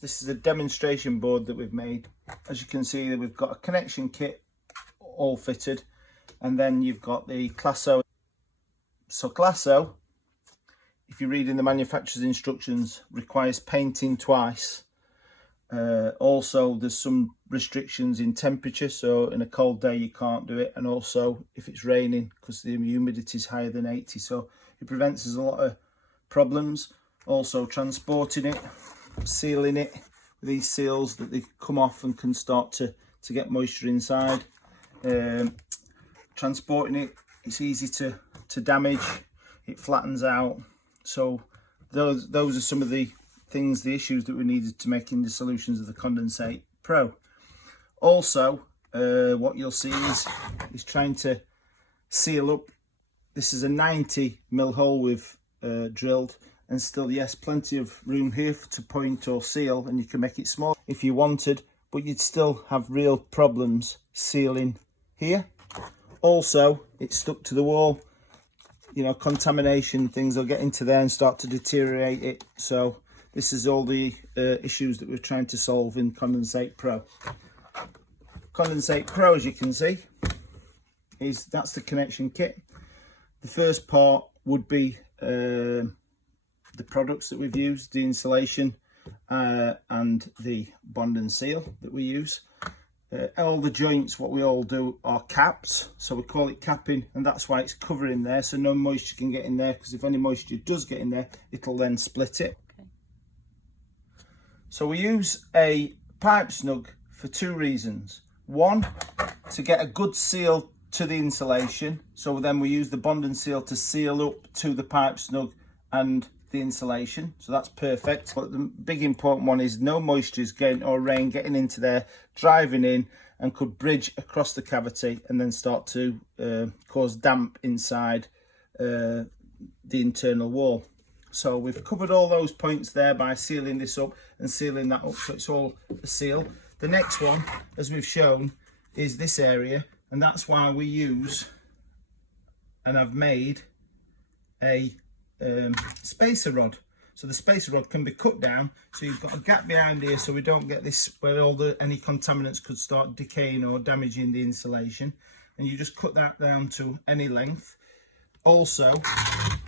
This is a demonstration board that we've made. As you can see, we've got a connection kit all fitted, and then you've got the Classo. So Classo, if you read in the manufacturer's instructions, requires painting twice. Also, there's some restrictions in temperature, so in a cold day you can't do it, and also if it's raining, because the humidity is higher than 80, so it prevents us a lot of problems. Also transporting it, sealing it with these seals that they come off and can start to get moisture inside. Transporting it, it's easy to damage, it flattens out. So those are some of the things, the issues that we needed to make in the solutions of the Condensate Pro. Also, what you'll see is trying to seal up. This is a 90mm hole we've drilled, and still, yes, plenty of room here to point or seal, and you can make it small if you wanted, but you'd still have real problems sealing here. Also, it's stuck to the wall, you know, contamination, things will get into there and start to deteriorate it. So this is all the issues that we're trying to solve in Condensate Pro. Condensate Pro, as you can see, that's the connection kit. The first part would be the products that we've used, the insulation and the bond and seal that we use. All the joints, what we all do, are caps, so we call it capping, and that's why it's covering there, so no moisture can get in there, because if any moisture does get in there, it'll then split it. Okay. So we use a pipe snug for two reasons. One, to get a good seal to the insulation, so then we use the bond and seal to seal up to the pipe snug and the insulation, so that's perfect. But the big important one is no moisture is getting, or rain getting into there, driving in, and could bridge across the cavity and then start to cause damp inside the internal wall. So we've covered all those points there by sealing this up and sealing that up, so it's all a seal. The next one, as we've shown, is this area, and that's why we use, and I've made a spacer rod. So the spacer rod can be cut down, so you've got a gap behind here, so we don't get this where any contaminants could start decaying or damaging the insulation, and you just cut that down to any length. Also,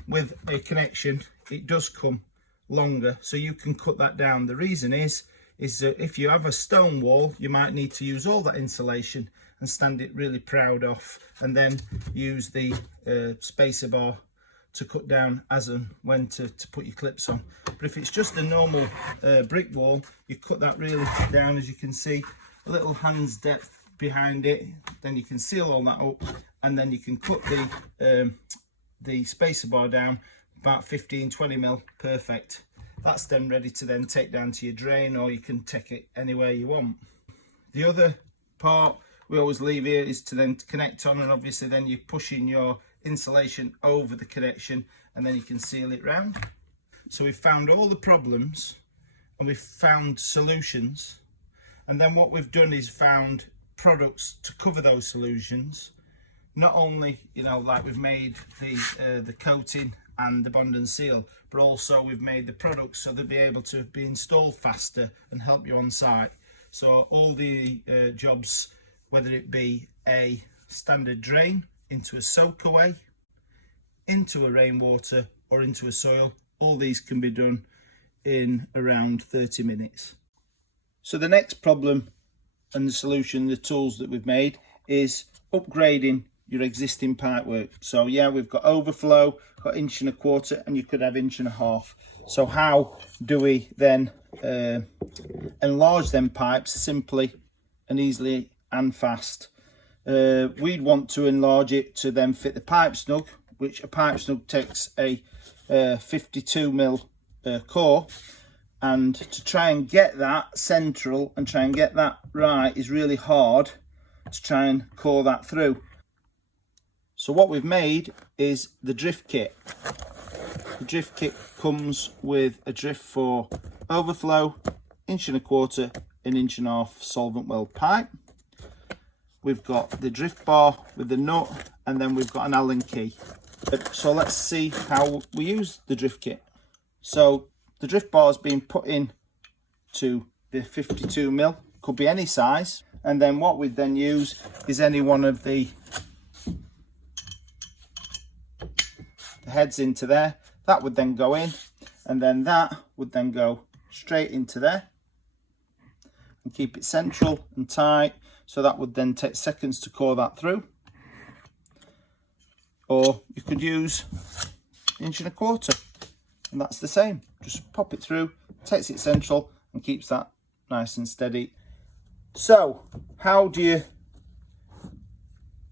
with a connection, it does come longer, so you can cut that down. The reason is that if you have a stone wall, you might need to use all that insulation and stand it really proud off, and then use the spacer bar to cut down as and when to put your clips on. But if it's just a normal brick wall, you cut that really down, as you can see, a little hand's depth behind it, then you can seal all that up, and then you can cut the spacer bar down about 15-20mm, perfect. That's then ready to then take down to your drain, or you can take it anywhere you want. The other part we always leave here is to then connect on, and obviously then you're pushing your insulation over the connection, and then you can seal it round. So we've found all the problems and we've found solutions, and then what we've done is found products to cover those solutions. Not only, you know, like we've made the coating and the bond and seal, but also we've made the products so they'll be able to be installed faster and help you on site. So all the jobs, whether it be a standard drain into a soak away, into a rainwater, or into a soil, all these can be done in around 30 minutes. So the next problem and the solution, the tools that we've made, is upgrading your existing pipework. So yeah, we've got overflow, got 1.25 inch, and you could have 1.5 inch. So how do we then enlarge them pipes simply and easily and fast? We'd want to enlarge it to then fit the pipe snug, which a pipe snug takes a 52mm core, and to try and get that central and try and get that right is really hard to try and core that through. So what we've made is the drift kit. The drift kit comes with a drift for overflow, 1.25 inch, 1.5 inch solvent weld pipe. We've got the drift bar with the nut, and then we've got an Allen key. So let's see how we use the drift kit. So the drift bar has been put in to the 52mm, could be any size. And then what we'd then use is any one of the heads into there. That would then go in, and then that would then go straight into there and keep it central and tight. So that would then take seconds to core that through. Or you could use 1 1/4 inch, and that's the same. Just pop it through, takes it central and keeps that nice and steady. So how do you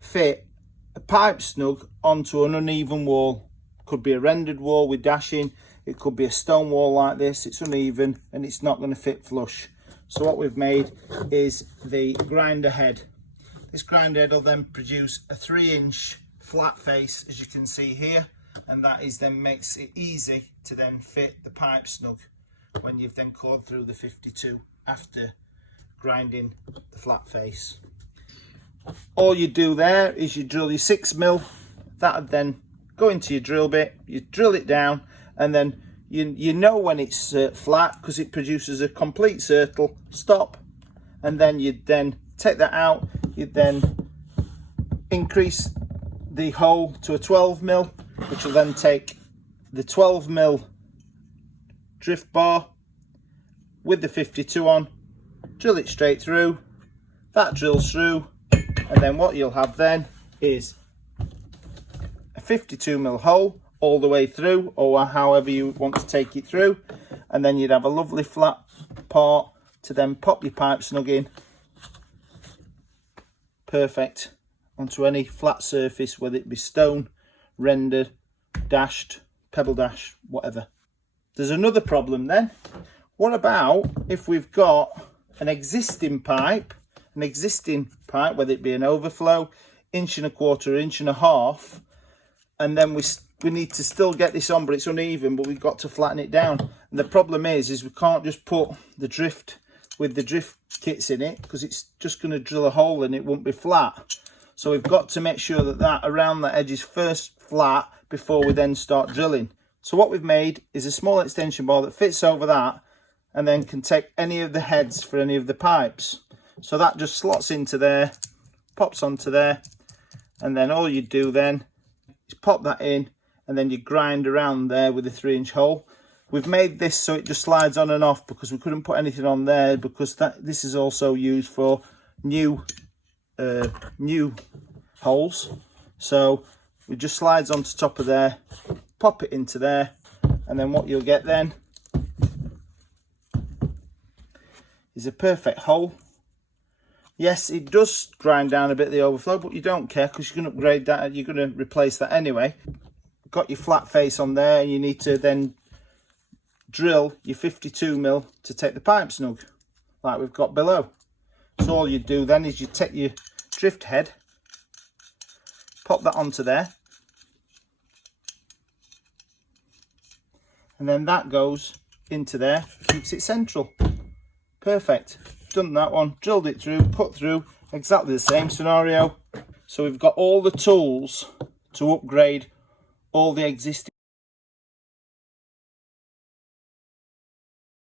fit a pipe snug onto an uneven wall? Could be a rendered wall with dashing, it could be a stone wall like this. It's uneven and it's not going to fit flush. So what we've made is the grinder head. This grinder head will then produce a 3-inch flat face, as you can see here, and that is then makes it easy to then fit the pipe snug when you've then cored through the 52 after grinding the flat face. All you do there is you drill your 6mm. That would then go into your drill bit, you drill it down, and then you know when it's flat because it produces a complete circle, stop, and then you'd then take that out. You'd then increase the hole to a 12mm, which will then take the 12mm drift bar with the 52 on, drill it straight through, that drills through, and then what you'll have then is a 52mm hole all the way through, or however you want to take it through, and then you'd have a lovely flat part to then pop your pipe snug in. Perfect onto any flat surface, whether it be stone, rendered, dashed, pebble dash, whatever. There's another problem then. What about if we've got an existing pipe, whether it be an overflow, 1 1/4 1.5 inch, and then we need to still get this on, but it's uneven, but we've got to flatten it down. And the problem is we can't just put the drift with the drift kits in it, because it's just going to drill a hole and it won't be flat. So we've got to make sure that around the edge is first flat before we then start drilling. So what we've made is a small extension bar that fits over that, and then can take any of the heads for any of the pipes. So that just slots into there, pops onto there, and then all you do then is pop that in, and then you grind around there with a 3-inch hole. We've made this so it just slides on and off, because we couldn't put anything on there, because this is also used for new holes. So it just slides onto top of there, pop it into there, and then what you'll get then is a perfect hole. Yes, it does grind down a bit the overflow, but you don't care, because you're going to upgrade that, you're going to replace that anyway. Got your flat face on there, and you need to then drill your 52mm to take the pipe snug, like we've got below. So all you do then is you take your drift head, pop that onto there, and then that goes into there, keeps it central. Perfect. Done that one, drilled it through, put through, exactly the same scenario. So we've got all the tools to upgrade all the existing